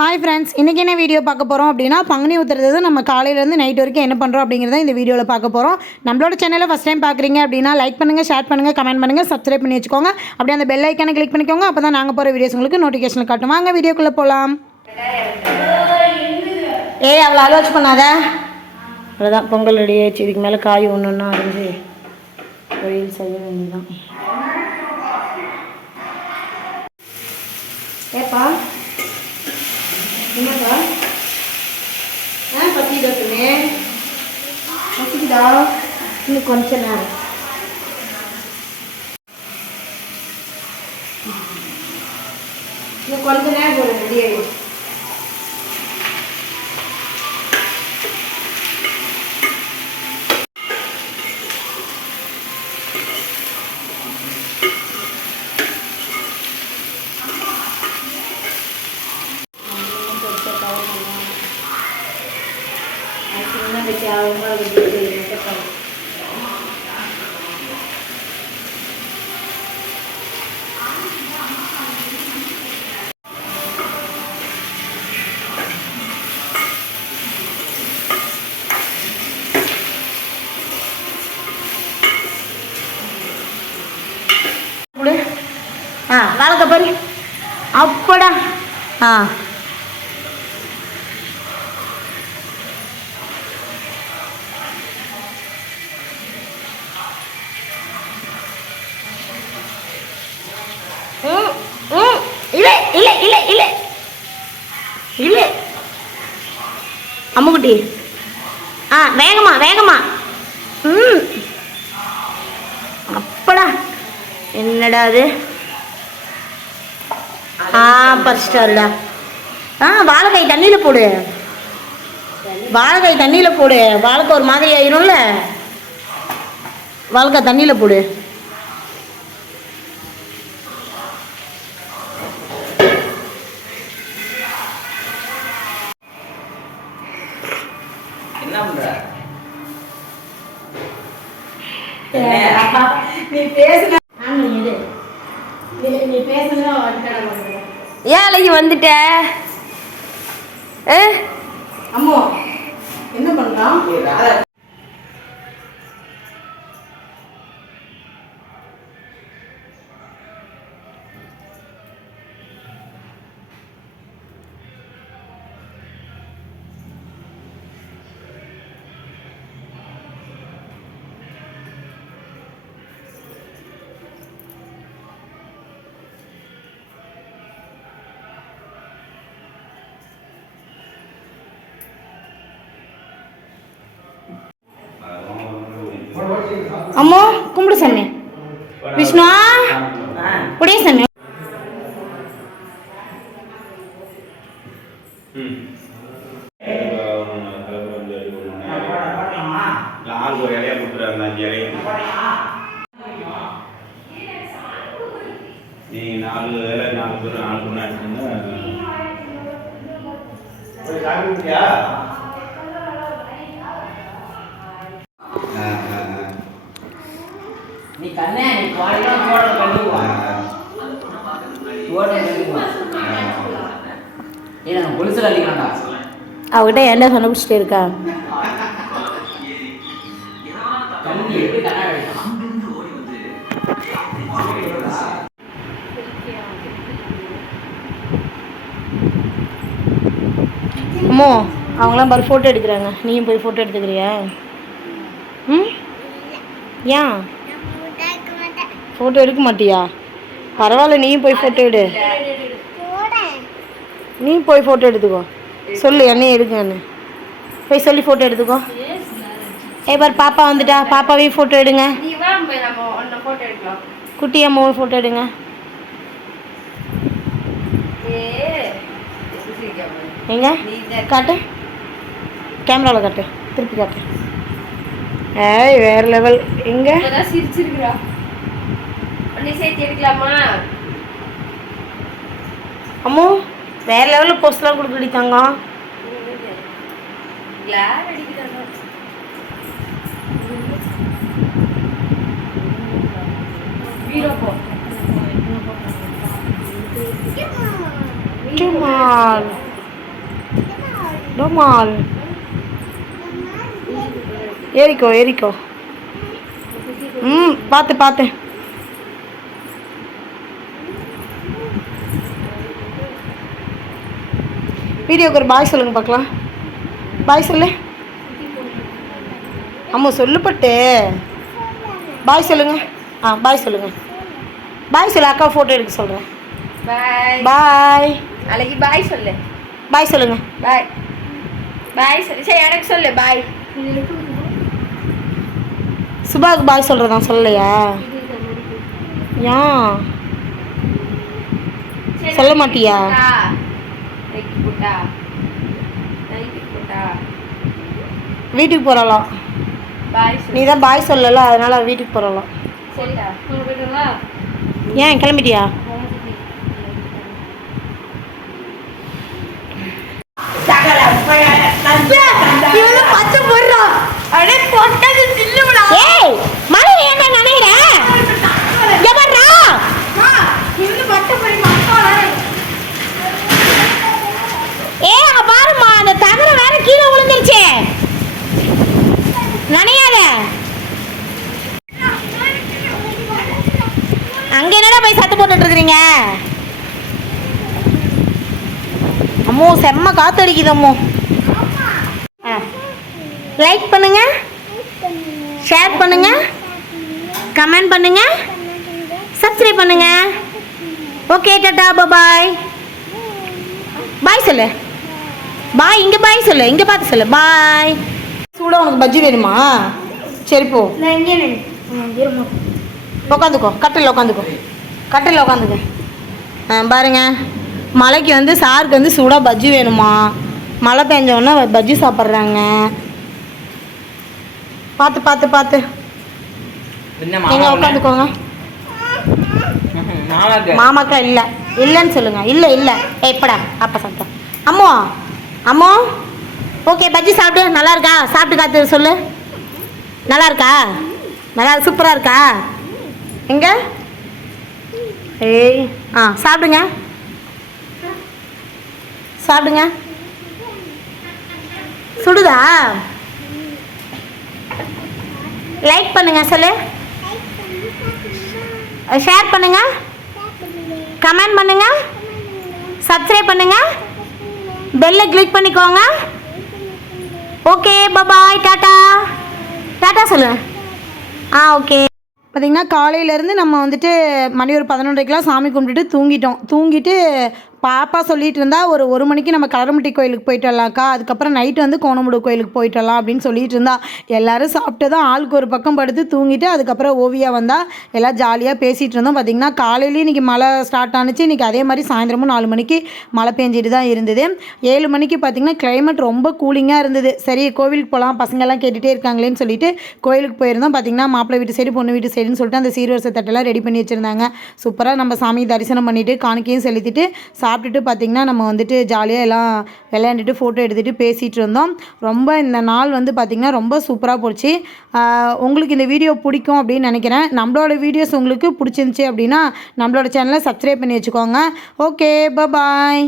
Hi friends, இன்றைக்கி என்ன video பார்க்க போகிறோம் அப்படின்னா, பங்குனி உத்திரது நம்ம காலையிலேருந்து நைட் வரைக்கும் என்ன பண்ணுறோம் அப்படிங்கிறத இந்த வீடியோவில் பார்க்க போகிறோம். நம்மளோட சேனலை ஃபஸ்ட் டைம் பார்க்குறீங்க அப்படின்னா லைக் பண்ணுங்கள், ஷேர் பண்ணுங்கள், கமெண்ட் பண்ணுங்கள், சப்ஸ்கிரைப் பண்ணி வச்சுக்கோங்க. அப்படியே அந்த பெல் ஐக்கானை கிளிக் பண்ணிக்கோங்க. அப்போ தான் நாங்கள் போகிற வீடியோஸ் உங்களுக்கு நோட்டிஃபிகேஷன் காட்டும். வாங்க வீடியோக்குள்ளே போகலாம். அவ்வளோ அலோச் பண்ணாத. அவ்வளோதான், பொங்கல் ரெடி ஆயிடுச்சு. இதுக்கு மேலே காய் ஒன்று ஒன்றா அரைஞ்சி பொரியல் செய்ய வேண்டியதான். ஏப்பா என்னப்பா பசிக்குமே பசிக்குதா? இன்னும் கொஞ்ச நேரம் இன்னும் கொஞ்ச நேரம் போடுங்க ரெடி ஆகிடும். வாழைக்காய் பாரு, அப்படா. இல்லை இல்லை இல்லை இல்லை இல்லை அம்முக்குட்டி, வேகமா வேகமா. அப்படா, என்னடா அது? பறிச்சிட்டாருடா. வாழைக்காய் தண்ணியில் போடு, வாழைக்காய் தண்ணியில் போடு. வாழைக்காய் ஒரு மாதிரி ஆயிரும்ல, வாழைக்காய் தண்ணியில் போடு. நீ பேசுன ஏன் அழகி வந்துட்ட? அம்மா என்ன பண்ணலாம்? அம்மா கும்பிடு சாமி. விஷ்ணு உடைய சாமி. நீ 4 வேலை 4 பேர் 4 பொண்ணா எடுத்துங்க. நீ கண்ணே நீ பாடிலாம் போட பண்ணுவா போட பண்ணுவா. ஏன்னா பொலிசல அடிக்கலாம்டா. அவகிட்ட என்ன சொன்னபிச்சிட்டே இருக்கா? கண்ணி எப்படி கண்ணா அடிக்கலாம்? அம்மோ அவங்களாம் பாரு ஃபோட்டோ எடுக்கிறாங்க. நீயும் போய் ஃபோட்டோ எடுத்துக்கிறியா? ஏன் ஃபோட்டோ எடுக்க மாட்டியா? பரவாயில்ல, நீயும் போய் ஃபோட்டோ எடு. நீ போய் ஃபோட்டோ எடுத்துக்கோ. சொல்லு என்னையும் எடுங்கன்னு போய் சொல்லி ஃபோட்டோ எடுத்துக்கோ. பாரு பாப்பா வந்துட்டா, பாப்பாவையும் ஃபோட்டோ எடுங்க. குட்டி அம்மாவும் ஃபோட்டோ எடுங்க. எங்க காட்டு, கேமராவில் காட்டு, திருப்பி காட்டு. வேற லெவல். எங்க சிரிச்சிருக்கிறா சேர்த்து எடுக்கலாமா? அம்மோ வேற லெவலில் போஸ்ட்லாம் கொடுக்கடி தங்கம். ரோமால் ஏறிக்கோ பார்த்து வீடியோக்கு ஒரு பாய் சொல்லுங்க பார்க்கலாம். பாய் சொல்லு அம்மா சொல்லுப்பட்டு பாய் சொல்லுங்க. பாய் சொல்லுங்க. பாய் சொல்லு, அக்கா ஃபோட்டோ எடுக்க சொல்கிறேன். பாய் பாய் அழகி பாய் சொல்லு. பாய் சொல்லுங்க. பாய் பாய் சொல்லு. சரி எனக்கு சொல்லு பாய். சுபாவுக்கு பாய் சொல்கிறதான் சொல்லலையா? ஏன் சொல்ல மாட்டியா? வீட்டுக்கு போகிறாளாம். நீ தான் பாய் சொல்லல, அதனால வீட்டுக்கு போகிறாளாம். ஏன் கிளம்பிட்டியா? அங்க என்னடா போய் சத்து போட்டுட்டு இருக்கிறீங்க? அம்மோ செம்ம காத்து அடிக்குது அம்மோ. லைக் பண்ணுங்க, ஷேர் பண்ணுங்க, கமெண்ட் பண்ணுங்க, சப்ஸ்கிரைப் பண்ணுங்க. ஓகே டாடா பாய். பாய் சொல்லு. பாய் இங்க பாய் சொல்லு, இங்க பார்த்து சொல்லு பாய். சூடா உனக்கு பஜ்ஜி வேணுமா? சரி போ. உட்காந்துக்கோ, கட்டில் உட்காந்துக்கோ. பாருங்க, மலைக்கு வந்து சாருக்கு வந்து சூடாக பஜ்ஜி வேணுமா. மழை பெஞ்சோன்னா பஜ்ஜி சாப்பிட்றாங்க. பார்த்து நீங்கள் உட்காந்துக்கோங்க. மாமாக்கா இல்லைன்னு சொல்லுங்க. இல்லை எப்படா அப்பா சாப்பிட்டோம். அம்மோ ஓகே பஜ்ஜி சாப்பிட்டு நல்லா இருக்கா? சாப்பிட்டு காத்து சொல்லு. நல்லா இருக்கா? நல்லா சூப்பராக இருக்கா? எங்க சாப்பிடுங்க. சுடுதா? லைக் பண்ணுங்க சொல்லு, ஷேர் பண்ணுங்க, கமெண்ட் பண்ணுங்க, சப்ஸ்கிரைப் பண்ணுங்க, பெல்லை கிளிக் பண்ணிக்கோங்க. Okay bye. டாட்டா சொல்லு. ஓகே. பார்த்திங்கன்னா காலையிலேருந்து நம்ம வந்துட்டு மணி ஒரு 11:30க்கெலாம் சாமி கும்பிட்டுட்டு தூங்கிட்டு பாப்பா சொல்லிகிட்டு இருந்தால் ஒரு மணிக்கு நம்ம கலரமுட்டி கோயிலுக்கு போயிட்டு வரலாம்க்கா, அதுக்கப்புறம் நைட்டு வந்து கோணமுடு கோயிலுக்கு போயிட்டு வரலாம் அப்படின்னு சொல்லிட்டு இருந்தா. எல்லோரும் சாப்பிட்டு தான் ஆளுக்கு ஒரு பக்கம் படுத்து தூங்கிட்டு அதுக்கப்புறம் ஓவியா வந்தால் எல்லாம் ஜாலியாக பேசிகிட்டு இருந்தோம். பார்த்திங்கன்னா காலையிலேயே இன்றைக்கி மழை ஸ்டார்ட் ஆனிச்சு. இன்றைக்கி அதே மாதிரி சாயந்தரமும் 4 மணிக்கு மழை பெஞ்சிட்டு தான் இருந்தது. 7 மணிக்கு பார்த்திங்கன்னா கிளைமேட் ரொம்ப கூலிங்காக இருந்தது. சரி கோவிலுக்கு போகலாம், பசங்கள்லாம் கேட்டுகிட்டே இருக்காங்களேன்னு சொல்லிட்டு கோயிலுக்கு போயிருந்தோம். பார்த்திங்கன்னா மாப்பிள்ளை வீட்டு சைடு பொண்ணு வீட்டு சைடுன்னு சொல்லிட்டு அந்த சீர்வரிசை தட்டெல்லாம் ரெடி பண்ணி வச்சுருந்தாங்க. சூப்பராக நம்ம சாமி தரிசனம் பண்ணிவிட்டு காணிக்கையும் செலுத்திட்டு சாப்பிட்டுட்டு பார்த்திங்கன்னா நம்ம வந்துட்டு ஜாலியாக எல்லாம் விளையாண்டுட்டு ஃபோட்டோ எடுத்துகிட்டு பேசிகிட்டு இருந்தோம். ரொம்ப இந்த நாள் வந்து பார்த்திங்கன்னா ரொம்ப சூப்பராக போச்சு. உங்களுக்கு இந்த வீடியோ பிடிக்கும் அப்படின்னு நினைக்கிறேன். நம்மளோட வீடியோஸ் உங்களுக்கு பிடிச்சிருந்துச்சி அப்படின்னா நம்மளோட சேனலை சப்ஸ்கிரைப் பண்ணி வச்சுக்கோங்க. Okay bye.